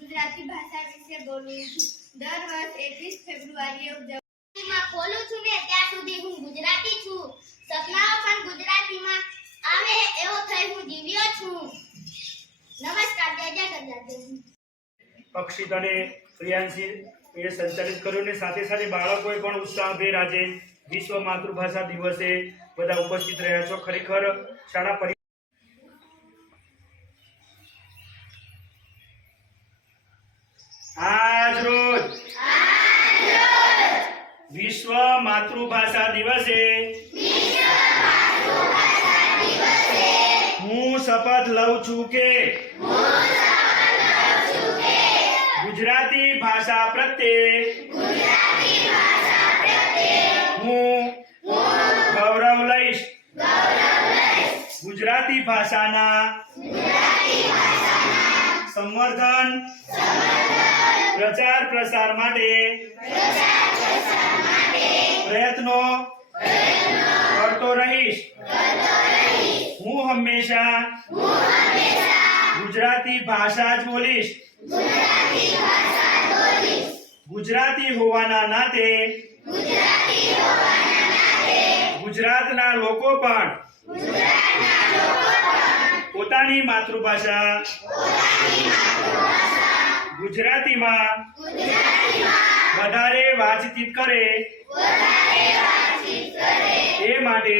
ગુજરાતી ભાષા વિશે બોલું છું। દર વર્ષ 21 ફેબ્રુઆરીએ ગુજરાતીમાં બોલું છું ને ત્યાં સુધી હું ગુજરાતી છું। સપનાઓ પણ ગુજરાતીમાં આવે એવો થઈ હું જીવ્યો છું। નમસ્કાર, જય જય ગરજાદેવ। અક્ષિત અને પ્રિયાંશી એ સંચાલિત કર્યું ને સાથે સાથે બાળકોએ પણ ઉત્સાહભેર આજે વિશ્વ માતૃભાષા દિવસે બધા ઉપસ્થિત રહ્યા છો। ખરેખર શાળા આજ રોજ વિશ્વ માતૃભાષા દિવસે હું શપથ લઉં છું કે ગુજરાતી ભાષા પ્રત્યે હું ગૌરવ લઈશ। ગુજરાતી ભાષાના સંવર્ધન પ્રચાર પ્રસાર માટે પ્રયત્નો કરતો રહીશ। હું હંમેશા ગુજરાતી ભાષા જ બોલીશ। ગુજરાતી હોવાના નાતે ગુજરાતના લોકો પણ પોતાની માતૃભાષા ગુજરાતીમાં વધારે વાતચીત કરે એ માટે